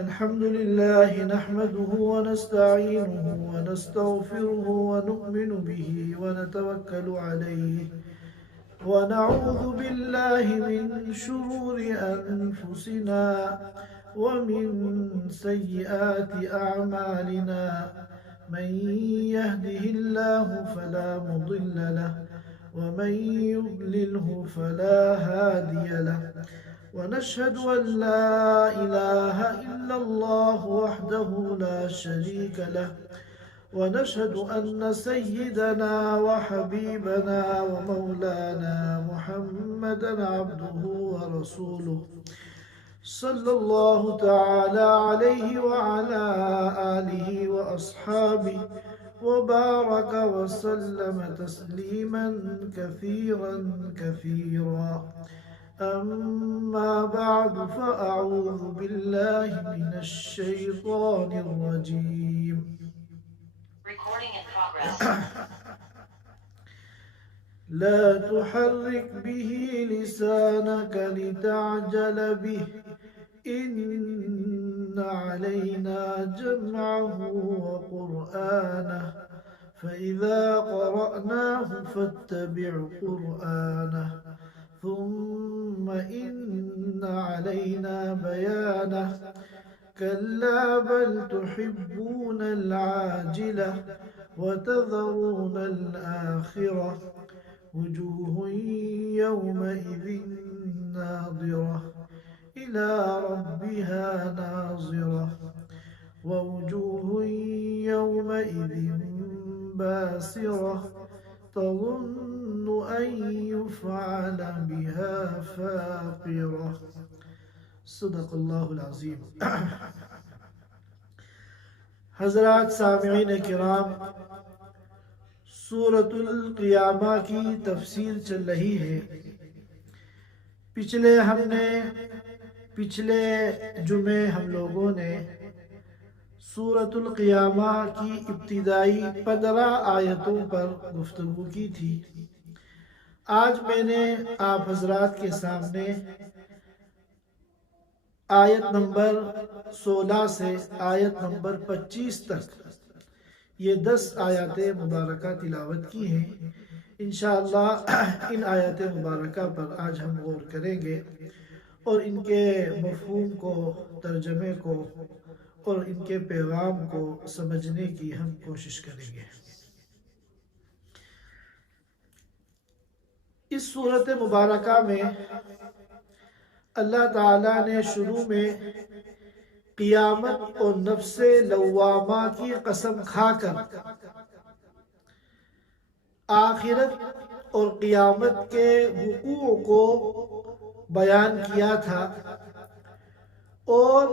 الحمد لله نحمده ونستعينه ونستغفره ونؤمن به ونتوكل عليه ونعوذ بالله من شرور أنفسنا ومن سيئات أعمالنا. من يهده الله فلا مضل له ومن يضلله فلا هادي له، ونشهد أن لا إله إلا الله وحده لا شريك له، ونشهد أن سيدنا وحبيبنا ومولانا محمدا عبده ورسوله صلى الله تعالى عليه وعلى آله وأصحابه وبارك وسلم تسليما كثيرا كثيرا. أما بعد، فأعوذ بالله من الشيطان الرجيم. لا تحرك به لسانك لتعجل به، إن علينا جمعه وقرآنه، فإذا قرأناه فاتبع قرآنه، ثم إن علينا بيانه. كلا بل تحبون العاجلة وتذرون الآخرة، وجوه يومئذ ناظرة إلى ربها ناظرة، ووجوه يومئذ باسرة تظن أن يفعل بها فاقرة. صدق اللہ العظیم. حضرات سامعین کرام، سورۃ القیامہ کی تفسیر چل رہی ہے. پچھلے جمعے ہم لوگوں نے سورۃ القیامہ کی ابتدائی 15 آیتوں پر گفتگو کی تھی. آج میں نے آپ حضرات کے سامنے آیت نمبر 16 سے آیت نمبر 25 تک یہ 10 آیات مبارکہ تلاوت کی ہیں. انشاءاللہ ان آیات مبارکہ پر آج ہم غور کریں گے اور ان کے مفہوم کو، ترجمے کو اور ان کے پیغام کو سمجھنے کی ہم کوشش کریں گے. اس صورت مبارکہ میں اللہ تعالیٰ نے شروع میں قیامت اور نفس لوامہ کی قسم کھا کر آخرت اور قیامت کے وقوع کو بیان کیا تھا، اور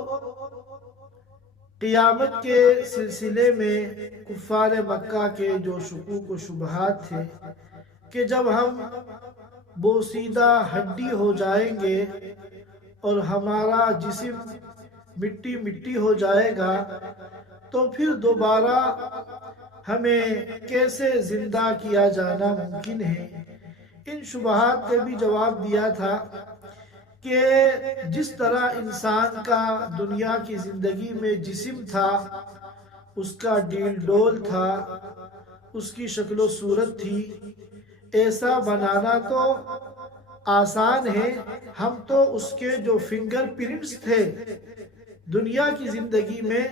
قیامت کے سلسلے میں کفار مکہ کے جو شکوک و شبہات تھے کہ جب ہم بوسیدہ ہڈی ہو جائیں گے اور ہمارا جسم مٹی مٹی ہو جائے گا تو پھر دوبارہ ہمیں کیسے زندہ کیا جانا ممکن ہے. ان شبہات کا بھی جواب دیا تھا کہ جس طرح انسان کا دنیا کی زندگی میں جسم تھا، اس کا ڈیل ڈول تھا، اس کی شکل و صورت تھی، ایسا بنانا تو آسان ہے. ہم تو اس کے جو فنگر پرنٹس تھے دنیا کی زندگی میں،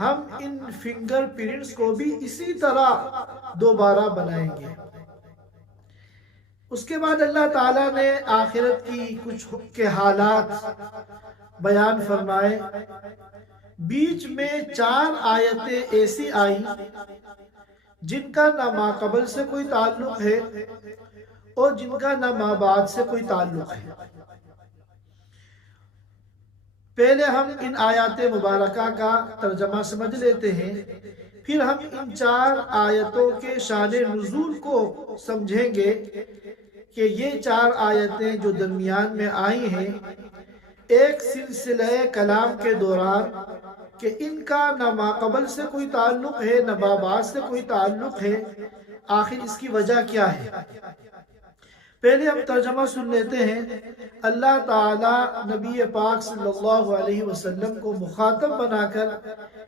ہم ان فنگر پرنٹس کو بھی اسی طرح دوبارہ بنائیں گے. اس کے بعد اللہ تعالیٰ نے آخرت کی کچھ کے حالات بیان فرمائے. بیچ میں 4 آیتیں ایسی آئیں جن کا نہ ماقبل سے کوئی تعلق ہے اور جن کا نہ مابعد سے کوئی تعلق ہے. پہلے ہم ان آیات مبارکہ کا ترجمہ سمجھ لیتے ہیں، پھر ہم ان 4 آیتوں کے شان نزول کو سمجھیں گے کہ یہ 4 آیتیں جو درمیان میں آئی ہیں ایک سلسلہ کلام کے دوران، کہ ان کا نہ ماقبل سے کوئی تعلق ہے نہ مابعد سے کوئی تعلق ہے. آخر اس کی وجہ کیا ہے؟ پہلے ہم ترجمہ سن لیتے ہیں۔ اللہ تعالیٰ نبی پاک صلی اللہ علیہ وسلم کو مخاطب بنا کر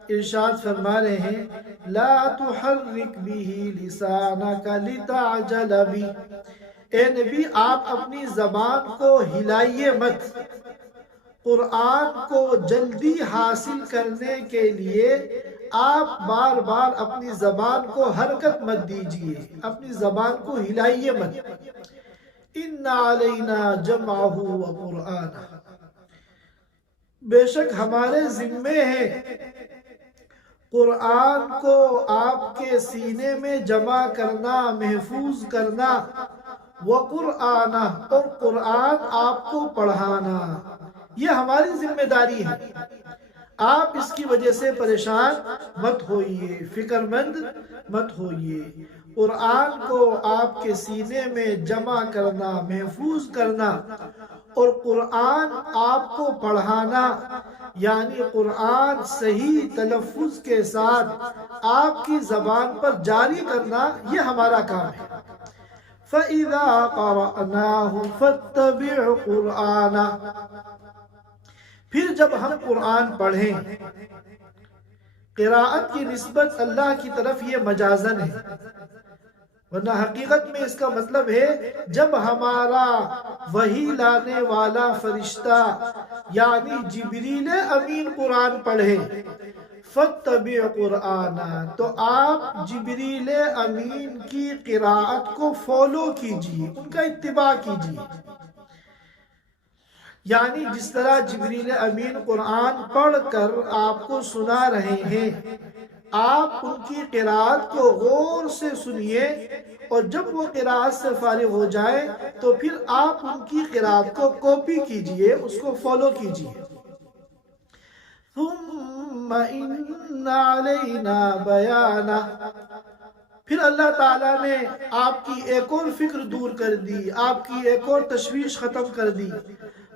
ارشاد فرما رہے ہیں، لا تحرک به لسانک لتعجل بہ، اے نبی آپ اپنی زبان کو ہلائیے مت، قرآن کو جلدی حاصل کرنے کے لیے آپ بار بار اپنی زبان کو حرکت مت دیجیے، اپنی زبان کو ہلائیے مت۔ ان علینا جمعہ وقرآنہ، بے شک ہمارے ذمے ہے قرآن کو آپ کے سینے میں جمع کرنا، محفوظ کرنا، وقرآنہ اور قرآن آپ کو پڑھانا، یہ ہماری ذمہ داری ہے۔ آپ اس کی وجہ سے پریشان مت ہوئیے، فکر مند مت ہوئیے۔ قرآن کو آپ کے سینے میں جمع کرنا، محفوظ کرنا اور قرآن آپ کو پڑھانا، یعنی قرآن صحیح تلفظ کے ساتھ آپ کی زبان پر جاری کرنا، یہ ہمارا کام ہے۔ فَإِذَا قَرَأْنَاهُ فَاتَّبِعْ قُرْآنَهُ، پھر جب ہم قرآن پڑھیں، قراءت کی نسبت اللہ کی طرف یہ مجازن ہے، ورنہ حقیقت میں اس کا مطلب ہے جب ہمارا وحی لانے والا فرشتہ یعنی جبریل امین قرآن پڑھے، فَاتَّبِعْ قُرْآنَ، تو آپ جبریل امین کی قراءت کو فالو کیجیے، ان کا اتباع کیجیے۔ یعنی جس طرح جبریل امین قرآن پڑھ کر آپ کو سنا رہے ہیں، آپ ان کی قراءت کو غور سے سنیے، اور جب وہ قراءت سے فارغ ہو جائے تو پھر آپ ان کی قراءت کو کاپی کیجئے، اس کو فالو کیجئے۔ ثم ان علینا بیانہ، پھر اللہ تعالیٰ نے آپ کی ایک اور فکر دور کر دی، آپ کی ایک اور تشویش ختم کر دی،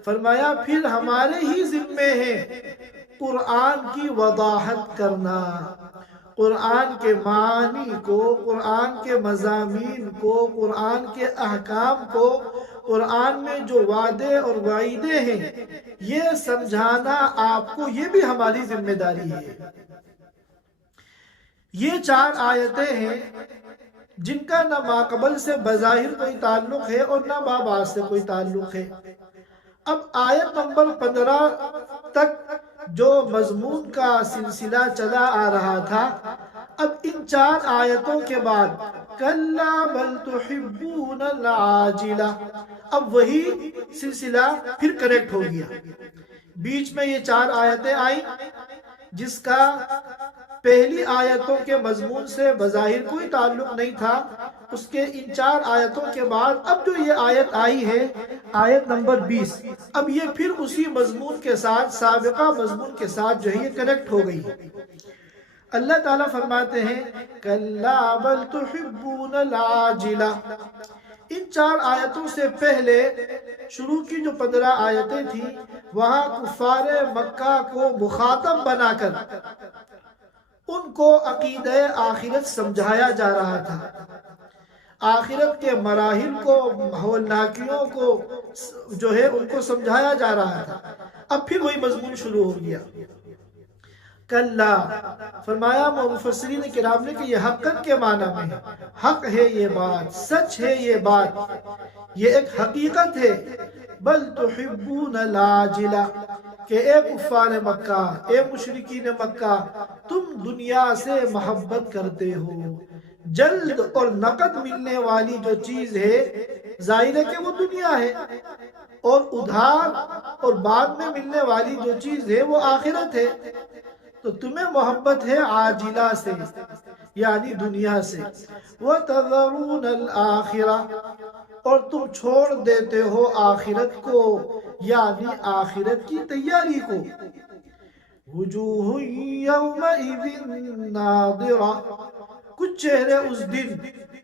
فرمایا پھر ہمارے ہی ذمے ہے قرآن کی وضاحت کرنا، قرآن کے معانی کو، قرآن کے مضامین کو، قرآن کے احکام کو، قرآن میں جو وعدے اور وعیدے ہیں یہ سمجھانا آپ کو، یہ بھی ہماری ذمہ داری ہے۔ یہ 4 آیتیں ہیں جن کا نہ ماقبل سے بظاہر کوئی تعلق ہے اور نہ بعد سے کوئی تعلق ہے۔ اب آیت نمبر 15 تک جو مضمون کا سلسلہ چلا آ رہا تھا، اب ان 4 آیتوں کے بعد کَلَّا بَلْ تُحِبُّونَ الْعَاجِلَةَ، اب وہی سلسلہ پھر کنیکٹ ہو گیا۔ بیچ میں یہ 4 آیتیں آئیں جس کا پہلی آیتوں کے مضمون سے بظاہر کوئی تعلق نہیں تھا، اس کے ان 4 آیتوں کے بعد اب جو یہ آیت آئی ہے، آیت نمبر 20، اب یہ پھر اسی مضمون کے ساتھ، سابقہ مضمون کے ساتھ جو ہے یہ کنیکٹ ہو گئی۔ اللہ تعالیٰ فرماتے ہیں کَلَّا بَلْ تُحِبُّونَ الْعَاجِلَةَ، ان 4 آیتوں سے پہلے شروع کی جو 15 آیتیں تھیں، وہاں کفار مکہ کو مخاطب بنا کر ان کو عقیدہ آخرت سمجھایا جا رہا تھا، آخرت کے مراحل کو، ہولناکیوں کو جو ہے ان کو سمجھایا جا رہا تھا۔ اب پھر وہی مضمون شروع ہو گیا۔ کلا، فرمایا مفسرین کرام نے کہ یہ حقاً کے معنی میں ہے، حق ہے یہ بات، سچ ہے یہ بات، یہ ایک حقیقت ہے۔ بل تحبون العاجلہ، کہ اے کفار مکہ، اے مشرکین مکہ، تم دنیا سے محبت کرتے ہو، جلد اور نقد ملنے والی جو چیز ہے ظاہر ہے کہ وہ دنیا ہے، اور ادھار اور بعد میں ملنے والی جو چیز ہے وہ آخرت ہے، تو تمہیں محبت ہے عاجلہ سے یعنی دنیا سے۔ وَتَذَرُونَ الْآخِرَةَ، اور تم چھوڑ دیتے ہو آخرت کو یعنی آخرت کی تیاری کو۔ وجوہ یومئذ ناظرہ، کچھ چہرے اس دن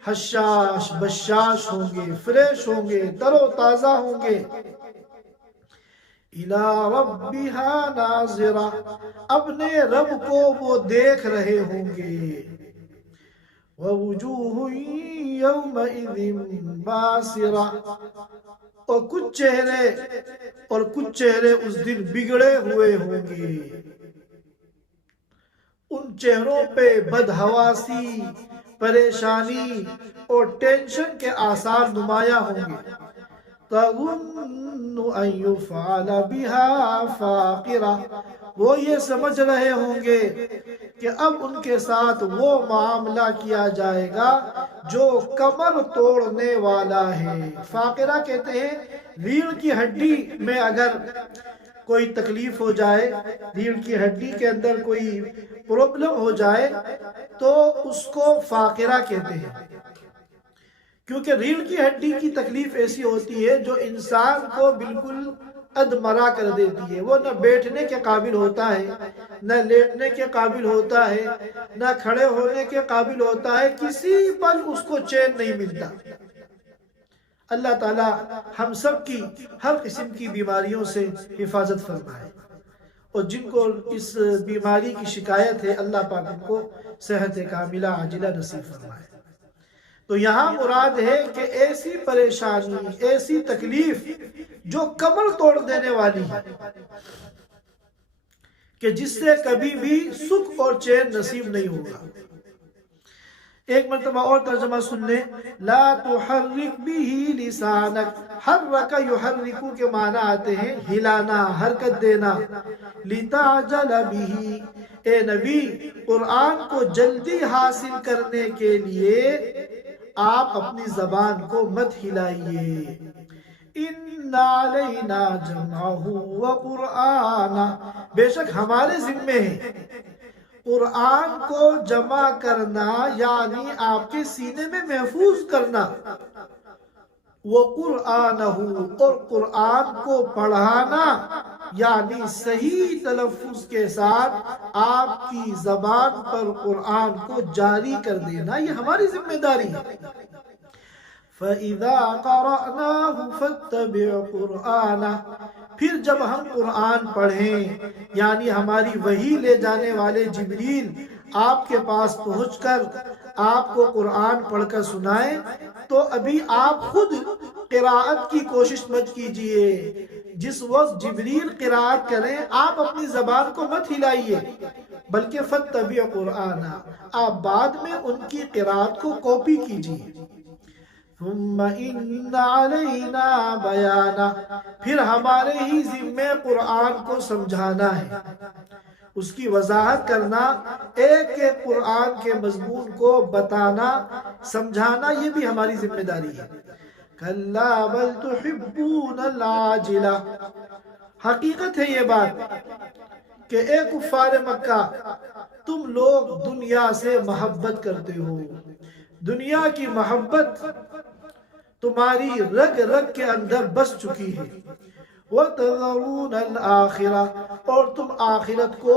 حشاش بشاش ہوں گے، فریش ہوں گے، تر و تازہ ہوں گے۔ الی ربہا ناظرہ، اپنے رب کو وہ دیکھ رہے ہوں گے۔ وَوُجُوهٌ يَوْمَئِذٍ بَاسِرَةٌ، اور کچھ چہرے اس دن بگڑے ہوئے ہوں گے، ان چہروں پہ بدحواسی، پریشانی اور ٹینشن کے آثار نمایاں ہوں گے۔ تَظُنُّ أَن يُفْعَلَ بِهَا فَاقِرَةٌ، وہ یہ سمجھ رہے ہوں گے کہ اب ان کے ساتھ وہ معاملہ کیا جائے گا جو کمر توڑنے والا ہے۔ فاقرہ کہتے ہیں ریڑھ کی ہڈی میں اگر کوئی تکلیف ہو جائے، ریڑھ کی ہڈی کے اندر کوئی پرابلم ہو جائے تو اس کو فاقرہ کہتے ہیں، کیونکہ ریڑھ کی ہڈی کی تکلیف ایسی ہوتی ہے جو انسان کو بالکل ادمرا کر دیتی ہے۔ وہ نہ بیٹھنے کے قابل ہوتا ہے، نہ لیٹنے کے قابل ہوتا ہے، نہ کھڑے ہونے کے قابل ہوتا ہے، کسی پل اس کو چین نہیں ملتا۔ اللہ تعالی ہم سب کی ہر قسم کی بیماریوں سے حفاظت فرمائے، اور جن کو اس بیماری کی شکایت ہے اللہ پاک ان کو صحت کاملہ عاجلہ نصیب فرمائے۔ تو یہاں مراد ہے کہ ایسی پریشانی، ایسی تکلیف جو کمر توڑ دینے والی ہے، کہ جس سے کبھی بھی سکھ اور چین نصیب نہیں ہوگا۔ ایک مرتبہ اور ترجمہ سن لیں، لا تحرک به لسانک، حرک یحرکو کے معنی آتے ہیں ہلانا، حرکت دینا۔ لتعجل به، اے نبی قرآن کو جلدی حاصل کرنے کے لیے آپ اپنی زبان کو مت ہلائیے۔ ان علینا جمعہ وقرآنہ، بے شک ہمارے ذمے ہے قرآن کو جمع کرنا، یعنی آپ کے سینے میں محفوظ کرنا، وَقُرْآنَهُ، اور قرآن کو پڑھانا، یعنی صحیح تلفظ کے ساتھ آپ کی زبان پر قرآن کو جاری کر دینا، یہ ہماری ذمہ داری ہے۔ فَإِذَا قَرَأْنَاهُ فَاتَّبِعْ قُرْآنَهُ، پھر جب ہم قرآن پڑھیں، یعنی ہماری وحی لے جانے والے جبریل آپ کے پاس پہنچ کر آپ کو قرآن پڑھ کر سنائیں، تو ابھی آپ خود قراءت کی کوشش مت کیجئے۔ جس وقت جبریل قراءت کریں آپ اپنی زبان کو مت ہلائیے، بلکہ فَاتَّبِعْ قُرْآنَهُ، آپ بعد میں ان کی قراءت کو کاپی کیجئے۔ ثم ان علینا بیانہ، پھر ہمارے ہی ذمے قرآن کو سمجھانا ہے، اس کی وضاحت کرنا، ایک ایک قرآن کے مضمون کو بتانا، سمجھانا، یہ بھی ہماری ذمہ داری ہے۔ کلا بل تحبون العاجلہ، حقیقت ہے یہ بات کہ اے کفار مکہ، تم لوگ دنیا سے محبت کرتے ہو، دنیا کی محبت تمہاری رگ رگ کے اندر بس چکی ہے۔ وَتَذَرُونَ الْآخِرَةَ، اور تم آخرت کو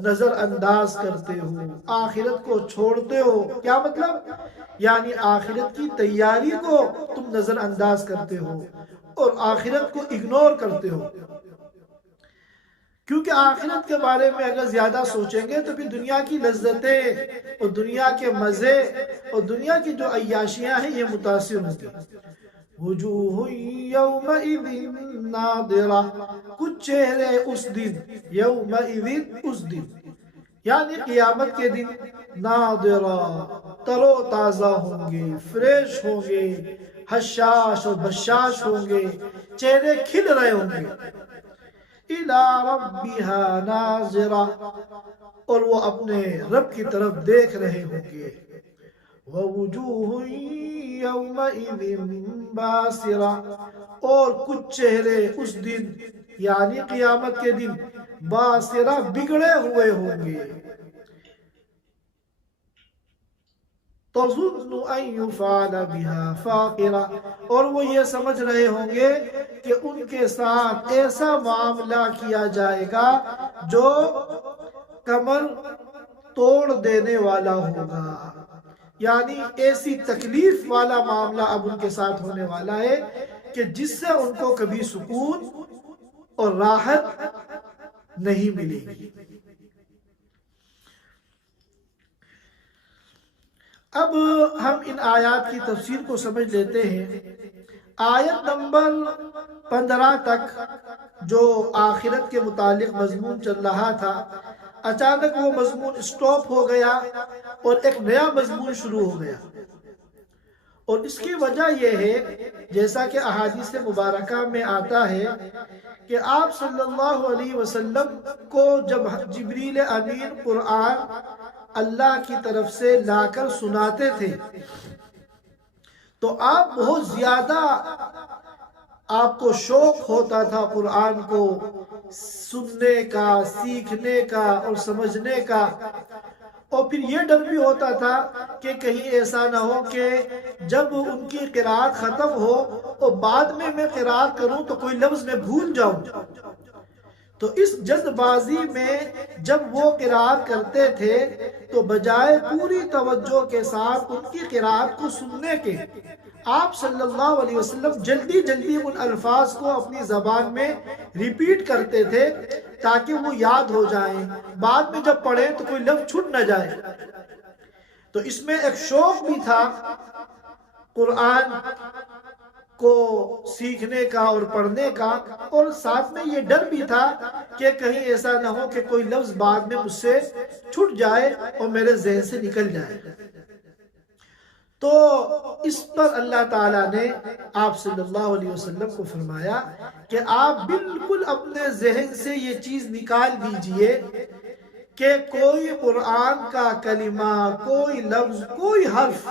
نظر انداز کرتے ہو، آخرت کو چھوڑتے ہو۔ کیا مطلب؟ یعنی آخرت کی تیاری کو تم نظر انداز کرتے ہو اور آخرت کو اگنور کرتے ہو، کیونکہ آخرت کے بارے میں اگر زیادہ سوچیں گے تو بھی دنیا کی لذتیں اور دنیا کے مزے اور دنیا کی جو عیاشیاں ہیں یہ متاثر ہوں گے۔ وجوہ یومئذ ناظرہ، کچھ چہرے اس دن، یومئذ اس دن یعنی قیامت کے دن، ناظرہ تر و تازہ ہوں گے، فریش ہوں گے، حشاش اور بشاش ہوں گے، چہرے کھل رہے ہوں گے۔ اِلَىٰ رَبِّهَا نَاظِرَةٌ، اور وہ اپنے رب کی طرف دیکھ رہے ہوں گے۔ وَوُجُوهٌ يَوْمَئِذٍ بَاسِرَةٌ، اور کچھ چہرے اس دن یعنی قیامت کے دن باسرہ بگڑے ہوئے ہوں گے۔ تَظُنُّ أَن يُفْعَلَ بِهَا فَاقِرَةٌ، اور وہ یہ سمجھ رہے ہوں گے کہ ان کے ساتھ ایسا معاملہ کیا جائے گا جو کمر توڑ دینے والا ہوگا، یعنی ایسی تکلیف والا معاملہ اب ان کے ساتھ ہونے والا ہے کہ جس سے ان کو کبھی سکون اور راحت نہیں ملے گی۔ اب ہم ان آیات کی تفسیر کو سمجھ لیتے ہیں۔ آیت نمبر 15 تک جو آخرت کے متعلق مضمون چل رہا تھا، اچانک وہ مضمون اسٹاپ ہو گیا اور ایک نیا مضمون شروع ہو گیا، اور اس کی وجہ یہ ہے، جیسا کہ احادیث مبارکہ میں آتا ہے کہ آپ صلی اللہ علیہ وسلم کو جب جبریل امین قرآن اللہ کی طرف سے لا کر سناتے تھے تو آپ بہت زیادہ آپ کو شوق ہوتا تھا قرآن کو سننے کا، سیکھنے کا اور سمجھنے کا، اور پھر یہ ڈر بھی ہوتا تھا کہ کہیں ایسا نہ ہو کہ جب ان کی قرآت ختم ہو اور بعد میں قرآت کروں تو کوئی لفظ میں بھول جاؤں۔ تو اس جلد بازی میں جب وہ قرآت کرتے تھے تو بجائے پوری توجہ کے ساتھ ان کی قرآت کو سننے کے، آپ صلی اللہ علیہ وسلم جلدی جلدی ان الفاظ کو اپنی زبان میں ریپیٹ کرتے تھے تاکہ وہ یاد ہو جائیں، بعد میں جب پڑھیں تو کوئی لفظ چھوٹ نہ جائے۔ تو اس میں ایک شوق بھی تھا قرآن کو سیکھنے کا اور پڑھنے کا، اور ساتھ میں یہ ڈر بھی تھا کہ کہیں ایسا نہ ہو کہ کوئی لفظ بعد میں مجھ سے چھوٹ جائے اور میرے ذہن سے نکل جائے۔ تو اس پر اللہ تعالیٰ نے آپ صلی اللہ علیہ وسلم کو فرمایا کہ آپ بالکل اپنے ذہن سے یہ چیز نکال دیجئے کہ کوئی قرآن کا کلمہ، کوئی لفظ، کوئی حرف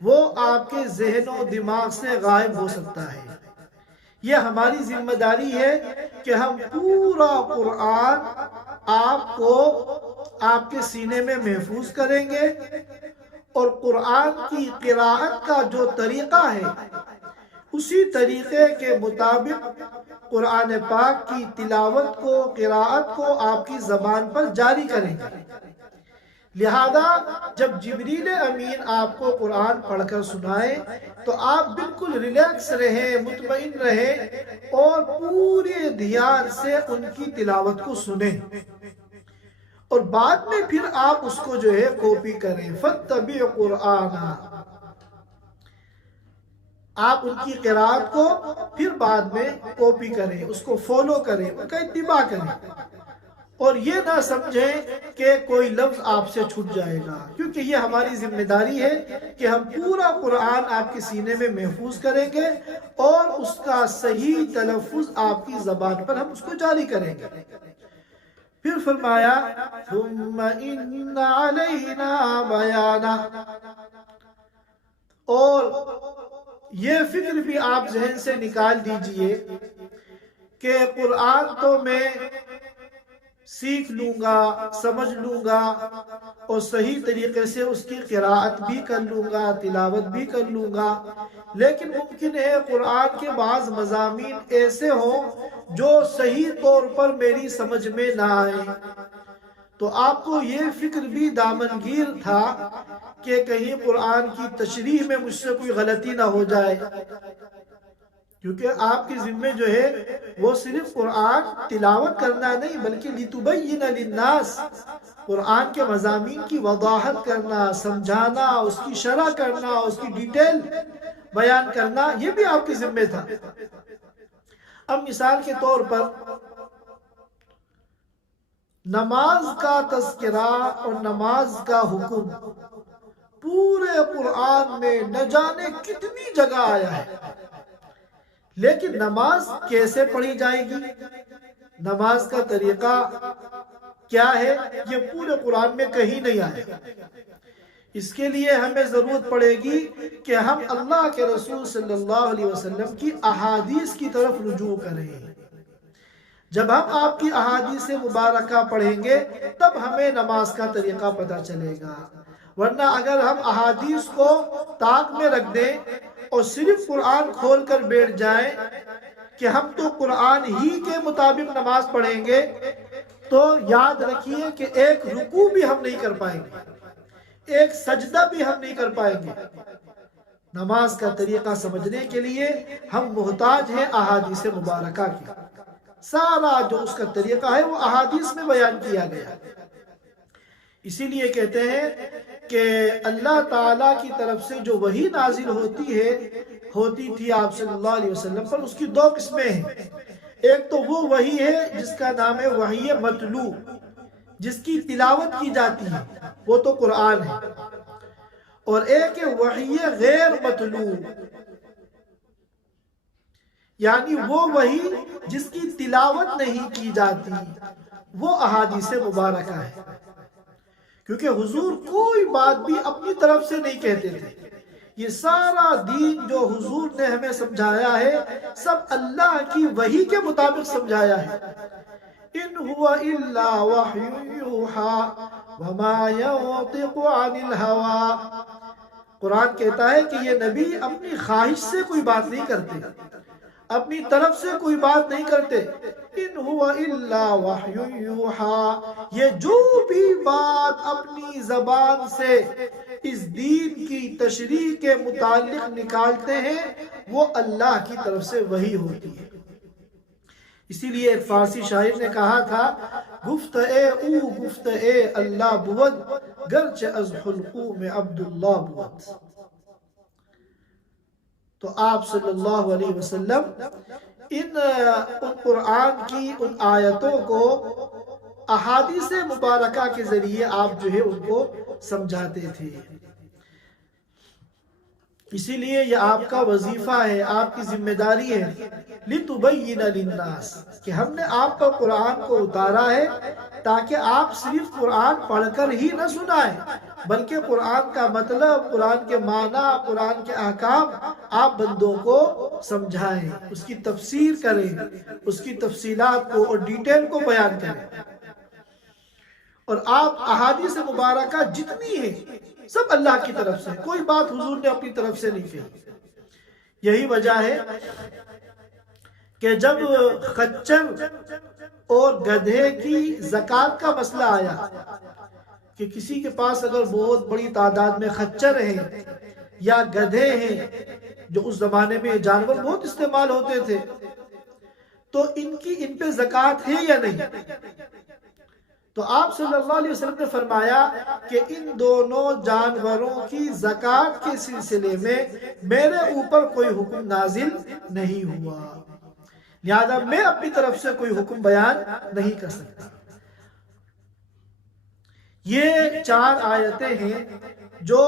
وہ آپ کے ذہن و دماغ سے غائب ہو سکتا ہے۔ یہ ہماری ذمہ داری ہے کہ ہم پورا قرآن آپ کو آپ کے سینے میں محفوظ کریں گے، اور قرآن کی قراءت کا جو طریقہ ہے اسی طریقے کے مطابق قرآن پاک کی تلاوت کو، قراءت کو آپ کی زبان پر جاری کریں گے۔ لہذا جب جبریل امین آپ کو قرآن پڑھ کر سنائے تو آپ بالکل ریلیکس رہیں، مطمئن رہیں اور پورے دھیان سے ان کی تلاوت کو سنیں، اور بعد میں پھر آپ اس کو جو ہے کاپی کریں۔ فَاتَّبِعْ قُرْآنَ، آپ ان کی قرآت کو پھر بعد میں کاپی کریں، اس کو فالو کریں، ان کا اتباع کریں، اور یہ نہ سمجھیں کہ کوئی لفظ آپ سے چھوٹ جائے گا، کیونکہ یہ ہماری ذمہ داری ہے کہ ہم پورا قرآن آپ کے سینے میں محفوظ کریں گے اور اس کا صحیح تلفظ آپ کی زبان پر ہم اس کو جاری کریں گے۔ پھر فرمایا ثم ان علینا بیانا، اور یہ فکر بھی آپ ذہن سے نکال دیجئے کہ قرآن تو میں سیکھ لوں گا، سمجھ لوں گا اور صحیح طریقے سے اس کی قراءت بھی کر لوں گا، تلاوت بھی کر لوں گا، لیکن ممکن ہے قرآن کے بعض مضامین ایسے ہوں جو صحیح طور پر میری سمجھ میں نہ آئیں۔ تو آپ کو یہ فکر بھی دامنگیر تھا کہ کہیں قرآن کی تشریح میں مجھ سے کوئی غلطی نہ ہو جائے، کیونکہ آپ کی ذمہ جو ہے وہ صرف قرآن تلاوت کرنا نہیں بلکہ لِتُبَيِّنَ لِلنَّاسِ، قرآن کے مضامین کی وضاحت کرنا، سمجھانا، اس کی شرح کرنا، اس کی ڈیٹیل بیان کرنا، یہ بھی آپ کی ذمہ تھا۔ اب مثال کے طور پر نماز کا تذکرہ اور نماز کا حکم پورے قرآن میں نہ جانے کتنی جگہ آیا ہے، لیکن نماز کیسے پڑھی جائے گی، نماز کا طریقہ کیا ہے، یہ پورے قرآن میں کہیں نہیں آیا۔ اس کے لیے ہمیں ضرورت پڑے گی کہ ہم اللہ کے رسول صلی اللہ علیہ وسلم کی احادیث کی طرف رجوع کریں۔ جب ہم آپ کی احادیث مبارکہ پڑھیں گے تب ہمیں نماز کا طریقہ پتہ چلے گا، ورنہ اگر ہم احادیث کو طاق میں رکھ دیں اور صرف قرآن کھول کر بیٹھ جائیں کہ ہم تو قرآن ہی کے مطابق نماز پڑھیں گے، تو یاد رکھیے کہ ایک رکوع بھی ہم نہیں کر پائیں گے، ایک سجدہ بھی ہم نہیں کر پائیں گے۔ نماز کا طریقہ سمجھنے کے لیے ہم محتاج ہیں احادیث مبارکہ کی، سارا جو اس کا طریقہ ہے وہ احادیث میں بیان کیا گیا۔ اسی لیے کہتے ہیں کہ اللہ تعالیٰ کی طرف سے جو وحی نازل ہوتی تھی آپ صلی اللہ علیہ وسلم پر، اس کی دو قسمیں ہیں۔ ایک تو وہ وحی ہے جس کا نام ہے وحی متلو، جس کی تلاوت کی جاتی ہے، وہ تو قرآن ہے، اور ایک ہے وحی غیر متلو، یعنی وہ وحی جس کی تلاوت نہیں کی جاتی، وہ احادیث مبارکہ ہے۔ کیونکہ حضور کوئی بات بھی اپنی طرف سے نہیں کہتے تھے، یہ سارا دین جو حضور نے ہمیں سمجھایا ہے سب اللہ کی وحی کے مطابق سمجھایا ہے۔ ان هو الا وحی یوحی وما ينطق عن الهوى، قرآن کہتا ہے کہ یہ نبی اپنی خواہش سے کوئی بات نہیں کرتے، اپنی طرف سے کوئی بات نہیں کرتے۔ ان هو الا وحی یوحی، یہ جو بھی بات اپنی زبان سے اس دین کی تشریح کے متعلق نکالتے ہیں وہ اللہ کی طرف سے وحی ہوتی ہے۔ اسی لیے ایک فارسی شاعر نے کہا تھا، گفت اے اللہ بود گرچہ از حلقوم عبداللہ بود۔ تو آپ صلی اللہ علیہ وسلم ان قرآن کی ان آیتوں کو احادیث مبارکہ کے ذریعے آپ جو ہے ان کو سمجھاتے تھے۔ اسی لیے یہ آپ کا وظیفہ ہے، آپ کی ذمہ داری ہے، لِتُبَيِّنَ لِلنَّاسِ، کہ ہم نے آپ پر قرآن کو اتارا ہے تاکہ آپ صرف قرآن پڑھ کر ہی نہ سنائیں، بلکہ قرآن کا مطلب، قرآن کے معنی، قرآن کے احکام آپ بندوں کو سمجھائیں، اس کی تفسیر کریں، اس کی تفصیلات کو اور ڈیٹیل کو بیان کریں۔ اور آپ احادیث مبارکہ جتنی ہیں سب اللہ کی طرف سے، کوئی بات حضور نے اپنی طرف سے نہیں کہی۔ یہی وجہ ہے کہ جب خچر اور گدھے کی زکوٰۃ کا مسئلہ آیا کہ کسی کے پاس اگر بہت بڑی تعداد میں خچر ہیں یا گدھے ہیں، جو اس زمانے میں جانور بہت استعمال ہوتے تھے، تو ان پہ زکوٰۃ ہے یا نہیں؟ تو آپ صلی اللہ علیہ وسلم نے فرمایا کہ ان دونوں جانوروں کی زکوٰۃ کے سلسلے میں میرے اوپر کوئی حکم نازل نہیں ہوا، لہذا میں اپنی طرف سے کوئی حکم بیان نہیں کر سکتا۔ یہ 4 آیتیں ہیں جو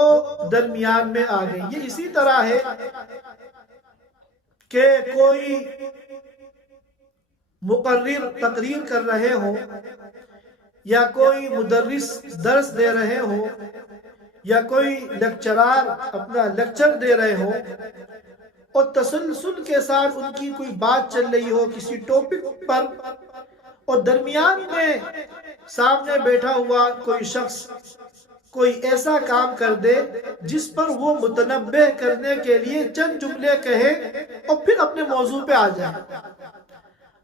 درمیان میں آ گئی۔ یہ اسی طرح ہے کہ کوئی مقرر تقریر کر رہے ہوں، یا کوئی مدرس درس دے رہے ہوں، یا کوئی لیکچرار اپنا لیکچر دے رہے ہوں، اور تسلسل کے ساتھ ان کی کوئی بات چل رہی ہو کسی ٹاپک پر، اور درمیان میں سامنے بیٹھا ہوا کوئی شخص کوئی ایسا کام کر دے جس پر وہ متنبہ کرنے کے لیے چند جملے کہے اور پھر اپنے موضوع پہ آ جائے۔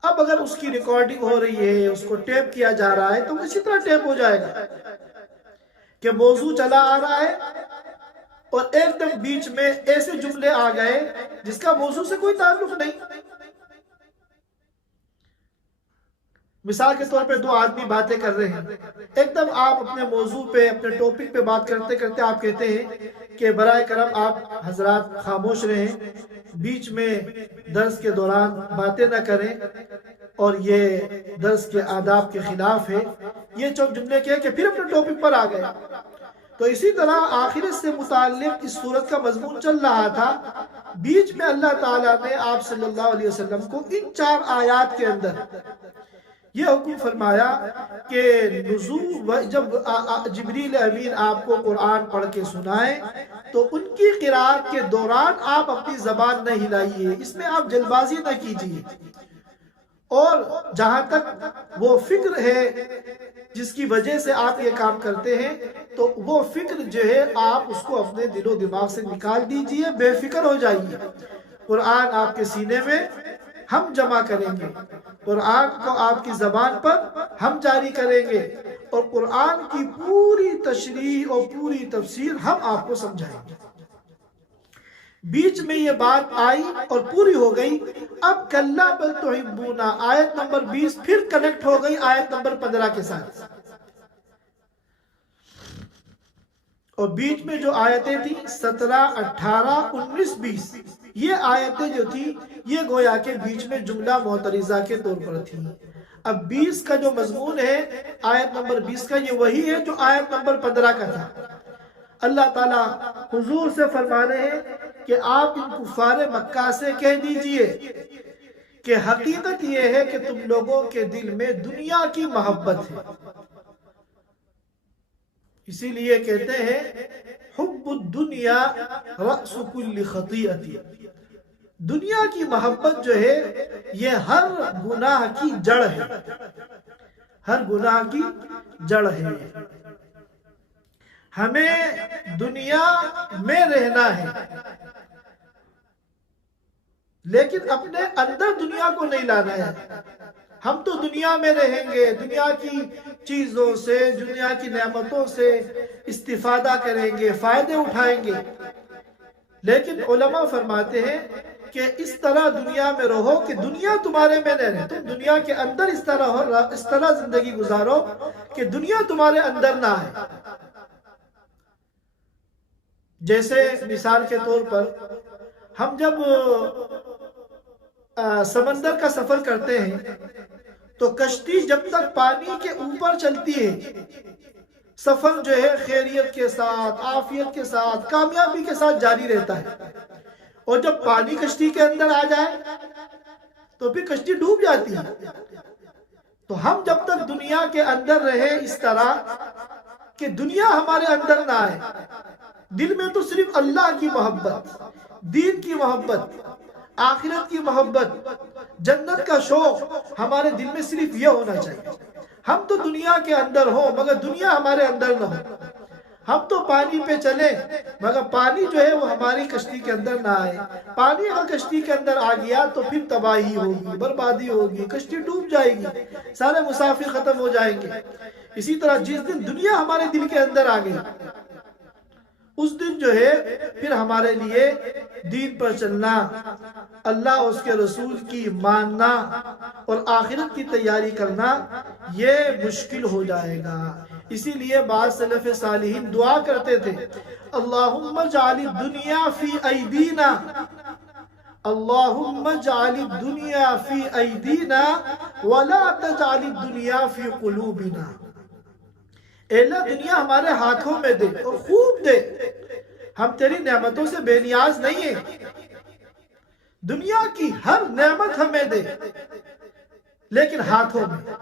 اب اگر اس کی ریکارڈنگ ہو رہی ہے، اس کو ٹیپ کیا جا رہا ہے، تو اسی طرح ٹیپ ہو جائے گا کہ موضوع چلا آ رہا ہے اور ایک دم بیچ میں ایسے جملے آ گئے جس کا موضوع سے کوئی تعلق نہیں۔ مثال کے طور پہ 2 آدمی باتیں کر رہے ہیں، ایک دم آپ اپنے موضوع پہ، اپنے ٹاپک پہ بات کرتے کرتے آپ کہتے ہیں کہ برائے کرم آپ حضرات خاموش رہیں، بیچ میں درس کے دوران باتیں نہ کریں، اور یہ درس کے آداب کے خلاف ہے۔ یہ چند جملے کہے کہ پھر اپنے ٹاپک پر آ گئے۔ تو اسی طرح آخرت سے متعلق اس سورت کا مضمون چل رہا تھا، بیچ میں اللہ تعالیٰ نے آپ صلی اللہ علیہ وسلم کو ان 4 آیات کے اندر یہ حکم فرمایا کہ نزول، جب جبریل امین آپ کو قرآن پڑھ کے سنائیں تو ان کی قرآت کے دوران آپ اپنی زبان نہ ہلائیے، اس میں آپ جلد بازی نہ کیجیے، اور جہاں تک وہ فکر ہے جس کی وجہ سے آپ یہ کام کرتے ہیں تو وہ فکر جو ہے آپ اس کو اپنے دل و دماغ سے نکال دیجئے، بے فکر ہو جائیے۔ قرآن آپ کے سینے میں ہم جمع کریں گے، قرآن کو آپ کی زبان پر ہم جاری کریں گے، اور قرآن کی پوری تشریح اور پوری تفسیر ہم آپ کو سمجھائیں گے۔ بیچ میں یہ بات آئی اور پوری ہو گئی۔ اب کلا بل تحبون، آیت نمبر 20 پھر کنیکٹ ہو گئی آیت نمبر 15 کے ساتھ۔ اور بیچ میں جو آیتیں تھیں 17، 18، 19، 20، یہ آیتیں جو تھی یہ گویا کے بیچ میں جملہ معترضہ کے طور پر تھی۔ اب 20 کا جو مضمون ہے، آیت نمبر 20 کا، یہ وہی ہے جو آیت نمبر 15 کا تھا۔ اللہ تعالیٰ حضور سے فرما رہے ہیں کہ آپ ان کفار مکہ سے کہہ دیجئے کہ حقیقت یہ ہے کہ تم لوگوں کے دل میں دنیا کی محبت ہے۔ اسی لیے کہتے ہیں حب الدنیا رأس کل خطیئت، دنیا کی محبت جو ہے یہ ہر گناہ کی جڑ ہے، ہر گناہ کی جڑ ہے۔ ہمیں دنیا میں رہنا ہے لیکن اپنے اندر دنیا کو نہیں لانا ہے۔ ہم تو دنیا میں رہیں گے، دنیا کی چیزوں سے، دنیا کی نعمتوں سے استفادہ کریں گے، فائدے اٹھائیں گے، لیکن علماء فرماتے ہیں کہ اس طرح دنیا میں رہو کہ دنیا تمہارے میں نہ رہے، تم دنیا کے اندر اس طرح زندگی گزارو کہ دنیا تمہارے اندر نہ آئے۔ جیسے مثال کے طور پر ہم جب سمندر کا سفر کرتے ہیں تو کشتی جب تک پانی کے اوپر چلتی ہے سفر جو ہے خیریت کے ساتھ، عافیت کے ساتھ، کامیابی کے ساتھ جاری رہتا ہے، اور جب پانی کشتی کے اندر آ جائے تو پھر کشتی ڈوب جاتی ہے۔ تو ہم جب تک دنیا کے اندر رہے اس طرح کہ دنیا ہمارے اندر نہ آئے، دل میں تو صرف اللہ کی محبت، دین کی محبت، آخرت کی محبت، جنت کا شوق ہمارے دل میں صرف یہ ہونا چاہیے۔ ہم تو دنیا کے اندر ہوں مگر دنیا ہمارے اندر نہ ہو، ہم تو پانی پہ چلیں مگر پانی جو ہے وہ ہماری کشتی کے اندر نہ آئے۔ پانی اگر کشتی کے اندر آ گیا تو پھر تباہی ہوگی، بربادی ہوگی، کشتی ڈوب جائے گی، سارے مسافر ختم ہو جائیں گے۔ اسی طرح جس دن دنیا ہمارے دل کے اندر آ گئی اس دن جو ہے پھر ہمارے لیے دین پر چلنا، اللہ اس کے رسول کی ماننا اور آخرت کی تیاری کرنا یہ مشکل ہو جائے گا۔ اسی لیے بعض سلف صالحین دعا کرتے تھے، اللہم اجعل الدنیا فی ایدینا، اللہم اجعل الدنیا فی ایدینا ولا تجعل الدنیا فی قلوبنا۔ اے اللہ دنیا ہمارے ہاتھوں میں دے اور خوب دے، ہم تیری نعمتوں سے بے نیاز نہیں ہیں، دنیا کی ہر نعمت ہمیں دے لیکن ہاتھوں میں،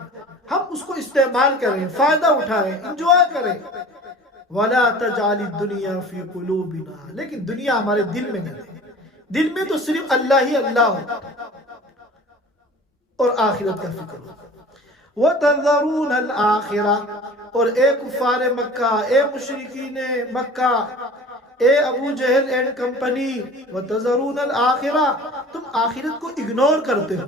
ہم اس کو استعمال کریں، فائدہ اٹھائیں، انجوائے کریں۔ وَلَا تَجْعَلِ الدُّنْيَا فِي قُلُوبِنَا، لیکن دنیا ہمارے دل میں نہ دے، دل میں تو صرف اللہ ہی اللہ ہو اور آخرت کا فکر ہو۔ وَتَذَرُونَ الْآخِرَةَ، اور اے کفار مکہ، اے مشرکین مکہ، اے ابو جہل اینڈ کمپنی، وَتَذَرُونَ الْآخِرَةَ، تم آخرت کو اگنور کرتے ہو۔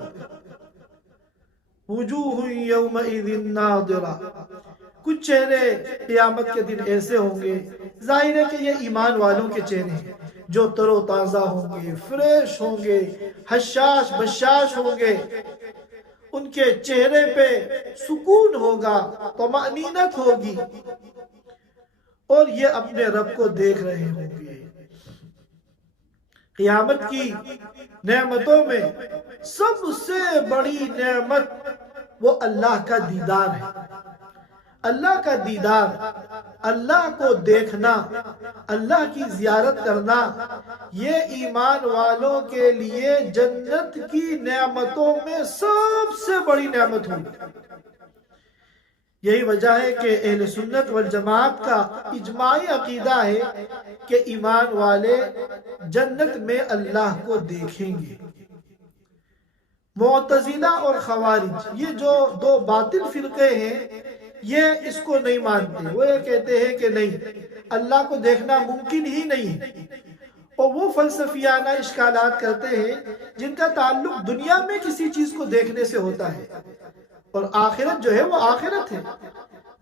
وُجُوهٌ يَوْمَئِذٍ نَاظِرَةٌ، کچھ چہرے قیامت کے دن ایسے ہوں گے، ظاہر ہے کہ یہ ایمان والوں کے چہرے ہیں جو تر و تازہ ہوں گے، فریش ہوں گے، حشاش بشاش ہوں گے، ان کے چہرے پہ سکون ہوگا، طمأنینت ہوگی، اور یہ اپنے رب کو دیکھ رہے ہوں گے۔ قیامت کی نعمتوں میں سب سے بڑی نعمت وہ اللہ کا دیدار ہے، اللہ کا دیدار، اللہ کو دیکھنا، اللہ کی زیارت کرنا، یہ ایمان والوں کے لیے جنت کی نعمتوں میں سب سے بڑی نعمت ہوگی۔ یہی وجہ ہے کہ اہل سنت والجماعت کا اجماعی عقیدہ ہے کہ ایمان والے جنت میں اللہ کو دیکھیں گے۔ معتزلہ اور خوارج، یہ جو دو باطل فرقے ہیں، یہ اس کو نہیں مانتے، وہ یہ کہتے ہیں کہ نہیں، اللہ کو دیکھنا ممکن ہی نہیں ہے، اور وہ فلسفیانہ اشکالات کرتے ہیں جن کا تعلق دنیا میں کسی چیز کو دیکھنے سے ہوتا ہے، اور آخرت جو ہے وہ آخرت ہے،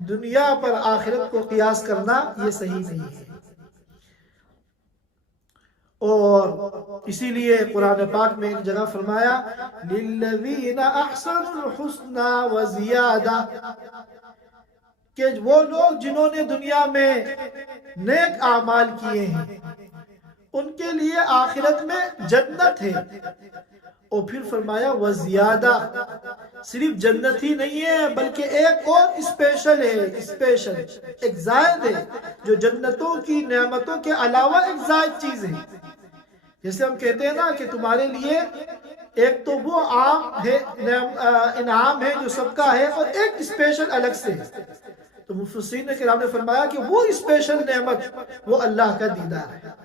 دنیا پر آخرت کو قیاس کرنا یہ صحیح نہیں ہے۔ اور اسی لیے قرآن پاک میں ایک جگہ فرمایا لِلَّذِينَ أَحْسَنُوا الْحُسْنَى وَزِيَادَةٌ، کہ وہ لوگ جنہوں نے دنیا میں نیک اعمال کیے ہیں ان کے لیے آخرت میں جنت ہے. اور پھر فرمایا وزیادہ، صرف جنت ہی نہیں ہے بلکہ ایک اور اسپیشل ہے، اسپیشل ایک زائد ہے جو جنتوں کی نعمتوں کے علاوہ ایک زائد چیز ہے. جیسے ہم کہتے ہیں نا کہ تمہارے لیے ایک تو وہ عام ہے انعام ہے جو سب کا ہے، اور ایک اسپیشل الگ سے ہے. تو مفسرین کرام نے فرمایا کہ وہ اسپیشل نعمت وہ اللہ کا دیدار ہے.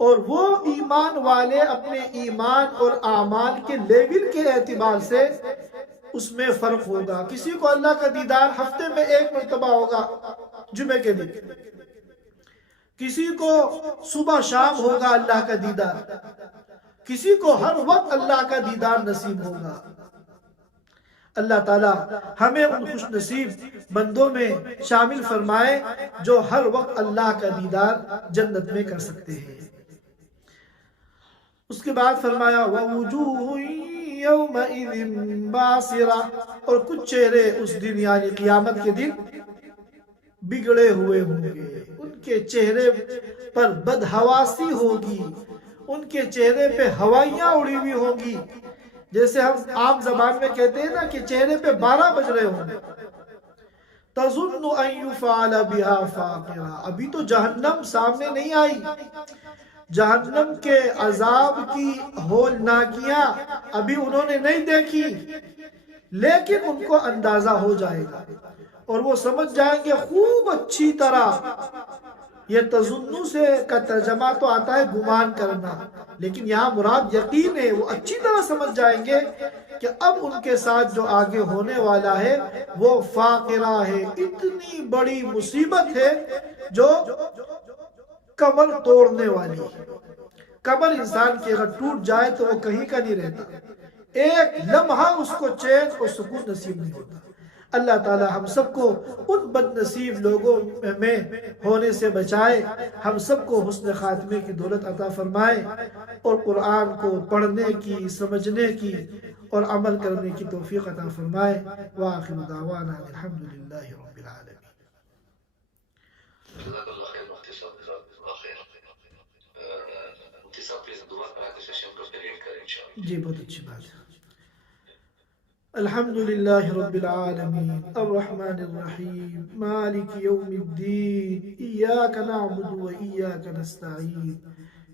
اور وہ ایمان والے اپنے ایمان اور اعمال کے لیول کے اعتبار سے اس میں فرق ہوگا. کسی کو اللہ کا دیدار ہفتے میں ایک مرتبہ ہوگا جمعے کے دن، کسی کو صبح شام ہوگا اللہ کا دیدار، کسی کو ہر وقت اللہ کا دیدار نصیب ہوگا. اللہ تعالی ہمیں ان خوش نصیب بندوں میں شامل فرمائے جو ہر وقت اللہ کا دیدار جنت میں کر سکتے ہیں. اس کے بعد فرمایا وَوُجُوهٌ يَوْمَئِذٍ بَاسِرَةٌ، اور کچھ چہرے اس دن یعنی قیامت کے دن بگڑے ہوئے ہوں گے. ان کے چہرے پر بدحواسی ہوگی، ان کے چہرے پہ ہوائیاں اڑی ہوئی ہوں گی. جیسے ہم عام زبان میں کہتے ہیں نا کہ چہرے پہ 12 بج رہے ہوں گے. تَظُنُّ أَن يُفْعَلَ بِهَا فَاقِرَةٌ، ابھی تو جہنم سامنے نہیں آئی، جہنم کے عذاب کی ہولناکیاں ابھی انہوں نے نہیں دیکھی، لیکن ان کو اندازہ ہو جائے گا اور وہ سمجھ جائیں گے خوب اچھی طرح. یہ تظنو سے کا ترجمہ تو آتا ہے گمان کرنا، لیکن یہاں مراد یقین ہے. وہ اچھی طرح سمجھ جائیں گے کہ اب ان کے ساتھ جو آگے ہونے والا ہے وہ فاقرہ ہے، اتنی بڑی مصیبت ہے جو کمر توڑنے والی. کمر انسان کی اگر ٹوٹ جائے تو وہ کہیں کا نہیں رہتا، ایک لمحہ اس کو چین اور سکون نصیب نہیں ہوتا. اللہ تعالی ہم سب کو ان بد نصیب لوگوں میں ہونے سے بچائے، ہم سب کو حسن خاتمے کی دولت عطا فرمائے، اور قرآن کو پڑھنے کی، سمجھنے کی اور عمل کرنے کی توفیق عطا فرمائے. وآخر دعوانا الحمدللہ رب العالمین. جی بہت اچھی بات ہے. الحمدللہ رب العالمین الرحمن الرحیم مالک یوم الدین ایاک نعبد و ایاک نستعین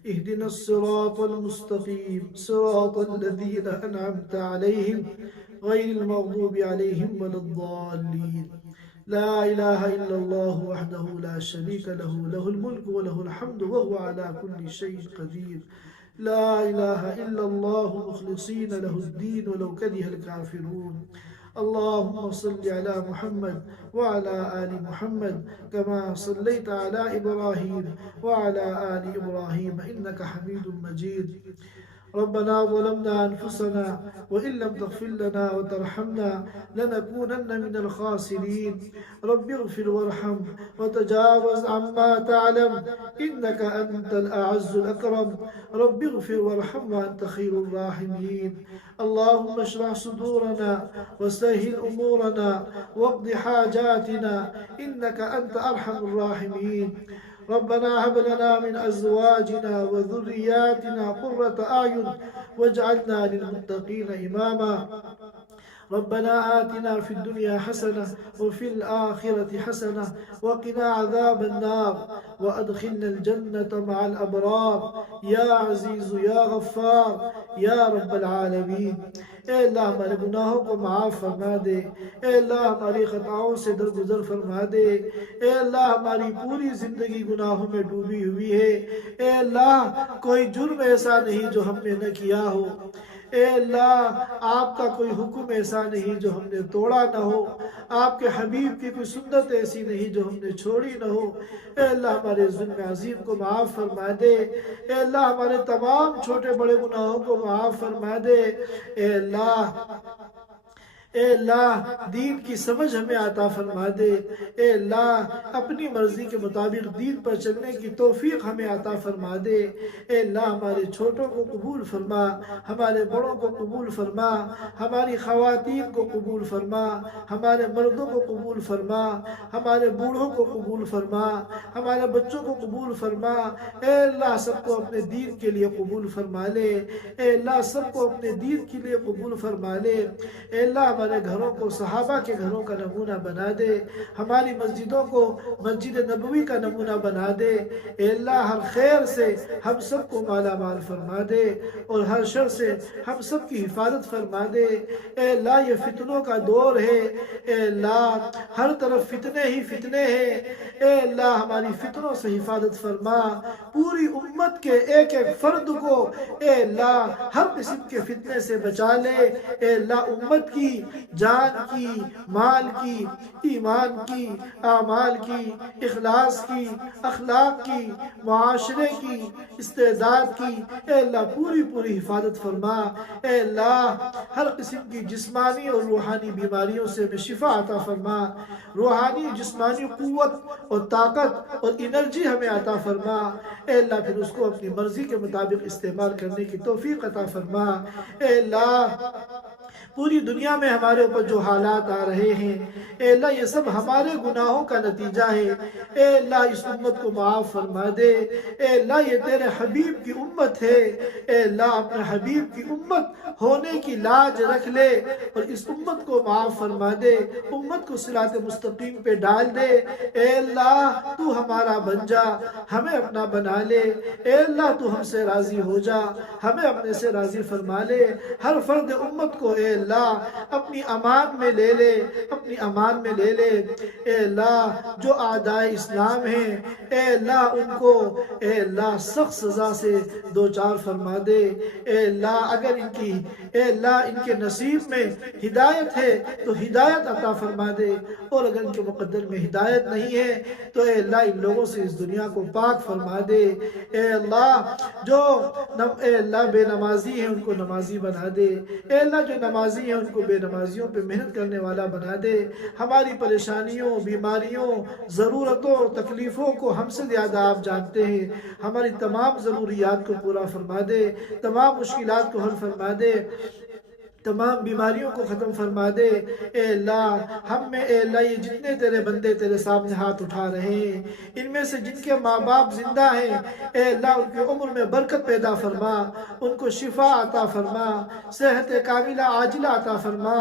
اهدنا الصراط المستقیم صراط الذین انعمت علیہم غیر المغضوب علیہم ولا الضالین. لا الہ الا اللہ وحدہ لا شریک له له الملک وله الحمد وهو على كل شيء قدیر. لا إله إلا الله مخلصين له الدين ولو كره الكافرون. اللهم صل على محمد وعلى آل محمد كما صليت على إبراهيم وعلى آل إبراهيم إنك حميد مجيد. ربنا ظلمنا أنفسنا وإن لم تغفر لنا وترحمنا لنكونن من الخاسرين. رب اغفر وارحم وتجاوز عما تعلم إنك أنت الأعز الأكرم. رب اغفر وارحم وأنت خير الراحمين. اللهم اشرح صدورنا وسهل أمورنا واقض حاجاتنا إنك أنت أرحم الراحمين. ربنا هب لنا من أزواجنا وذرياتنا قرة أعين واجعلنا للمتقين إماما. ربنا آتنا في الدنيا حسنة وفي الآخرة حسنة وقنا عذاب النار وأدخلنا الجنة مع الأبرار يا عزيز يا غفار يا رب العالمين. اے اللہ ہمارے گناہوں کو معاف فرما دے، اے اللہ ہماری خطاؤں سے درگزر فرما دے، اے اللہ ہماری پوری زندگی گناہوں میں ڈوبی ہوئی ہے. اے اللہ کوئی جرم ایسا نہیں جو ہم نے نہ کیا ہو، اے اللہ آپ کا کوئی حکم ایسا نہیں جو ہم نے توڑا نہ ہو، آپ کے حبیب کی کوئی سنت ایسی نہیں جو ہم نے چھوڑی نہ ہو. اے اللہ ہمارے ظلم عظیم کو معاف فرما دے، اے اللہ ہمارے تمام چھوٹے بڑے گناہوں کو معاف فرما دے. اے اللہ اے اللہ دین کی سمجھ ہمیں عطا فرما دے، اے اللہ اپنی مرضی کے مطابق دین پر چلنے کی توفیق ہمیں عطا فرما دے، اے اللہ ہمارے چھوٹوں کو قبول فرما، ہمارے بڑوں کو قبول فرما، ہماری خواتین کو قبول فرما، ہمارے مردوں کو قبول فرما، ہمارے بوڑھوں کو قبول فرما، ہمارے بچوں کو قبول فرما، اے اللہ سب کو اپنے دین کے لیے قبول فرما لے، اے اللہ سب کو اپنے دین کے لیے قبول فرما لے، اے اللہ ہمارے گھروں کو صحابہ کے گھروں کا نمونہ بنا دے، ہماری مسجدوں کو مسجد نبوی کا نمونہ بنا دے، اے اللہ ہر خیر سے ہم سب کو مالا مال فرما دے اور ہر شر سے ہم سب کی حفاظت فرما دے، اے اللہ یہ فتنوں کا دور ہے، اے اللہ ہر طرف فتنے ہی فتنے ہیں، اے اللہ ہماری فتنوں سے حفاظت فرما، پوری امت کے ایک ایک فرد کو اے اللہ ہر قسم کے فتنے سے بچا لے، اے اللہ امت کی جان کی، مال کی، ایمان کی، اعمال کی، اخلاص کی، اخلاق کی، معاشرے کی، استعداد کی، اے اللہ پوری حفاظت فرما، اے اللہ ہر قسم کی جسمانی اور روحانی بیماریوں سے ہمیں شفا عطا فرما، روحانی جسمانی قوت اور طاقت اور انرجی ہمیں عطا فرما، اے اللہ پھر اس کو اپنی مرضی کے مطابق استعمال کرنے کی توفیق عطا فرما، اے اللہ پوری دنیا میں ہمارے اوپر جو حالات آ رہے ہیں، اے اللہ یہ سب ہمارے گناہوں کا نتیجہ ہے، اے اللہ اس امت کو معاف فرما دے، اے اللہ یہ تیرے حبیب کی امت ہے، اے اللہ اپنے حبیب کی امت ہونے کی لاج رکھ لے اور اس امت کو معاف فرما دے، امت کو صراط مستقیم پہ ڈال دے، اے اللہ تو ہمارا بن جا، ہمیں اپنا بنا لے، اے اللہ تو ہم سے راضی ہو جا، ہمیں اپنے سے راضی فرما لے، ہر فرد امت کو اے اللہ اپنی امان میں لے لے، اپنی امان میں لے لے، اے اللہ جو اعدائے اسلام ہیں اے اللہ ان کو اے اللہ سخت سزا سے دوچار فرما دے، اے اللہ اگر اے اللہ ان کے نصیب میں ہدایت ہے تو ہدایت عطا فرما دے، اور اگر ان کے مقدر میں ہدایت نہیں ہے تو اے اللہ ان لوگوں سے اس دنیا کو پاک فرما دے، اے اللہ جو اے اللہ بے نمازی ہیں ان کو نمازی بنا دے، اے اللہ جو نمازی ہیں ان کو بے نمازیوں پہ محنت کرنے والا بنا دے، ہماری پریشانیوں، بیماریوں، ضرورتوں، تکلیفوں کو ہم سے زیادہ آپ جانتے ہیں، ہماری تمام ضروریات کو پورا فرما دے، تمام مشکلات کو حل فرما دے، تمام بیماریوں کو ختم فرما دے، اے اللہ ہم میں اے اللہ یہ جتنے تیرے بندے تیرے سامنے ہاتھ اٹھا رہے ہیں ان میں سے جن کے ماں باپ زندہ ہیں اے اللہ ان کی عمر میں برکت پیدا فرما، ان کو شفا عطا فرما، صحت کاملہ عاجلہ عطا فرما،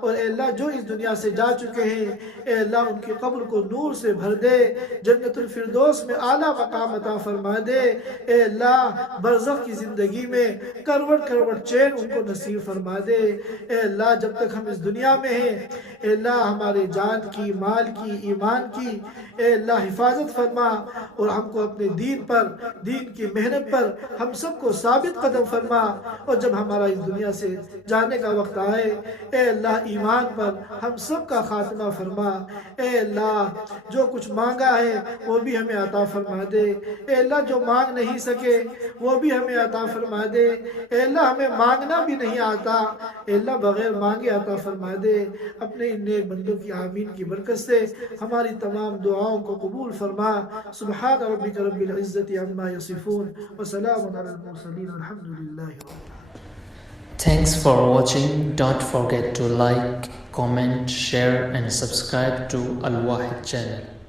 اور اے اللہ جو اس دنیا سے جا چکے ہیں اے اللہ ان کی قبر کو نور سے بھر دے، جنت الفردوس میں اعلیٰ مقام عطا فرما دے، اے اللہ برزخ کی زندگی میں کروٹ کروٹ چین ان کو نصیب فرما دے، اے اللہ جب تک ہم اس دنیا میں ہیں اے اللہ ہمارے جان کی، مال کی، ایمان کی اے اللہ حفاظت فرما، اور ہم کو اپنے دین پر، دین کی محنت پر ہم سب کو ثابت قدم فرما، اور جب ہمارا اس دنیا سے جانے کا وقت آئے اے اللہ ایمان پر ہم سب کا خاتمہ فرما، اے اللہ جو کچھ مانگا ہے وہ بھی ہمیں عطا فرما دے، اے اللہ جو مانگ نہیں سکے وہ بھی ہمیں عطا فرما دے، اے اللہ ہمیں مانگنا بھی نہیں آتا اے اللہ بغیر مانگے عطا فرما دے، اپنے ان نیک بندوں کی آمین کی برکت سے ہماری تمام دعاؤں کو قبول فرما، سبحان ربک رب العزت عما یصفون وسلام علی المرسلین والحمد للہ رب العالمین۔ Thanks for watching. Don't forget to like, comment, share and subscribe to Al Wahid channel.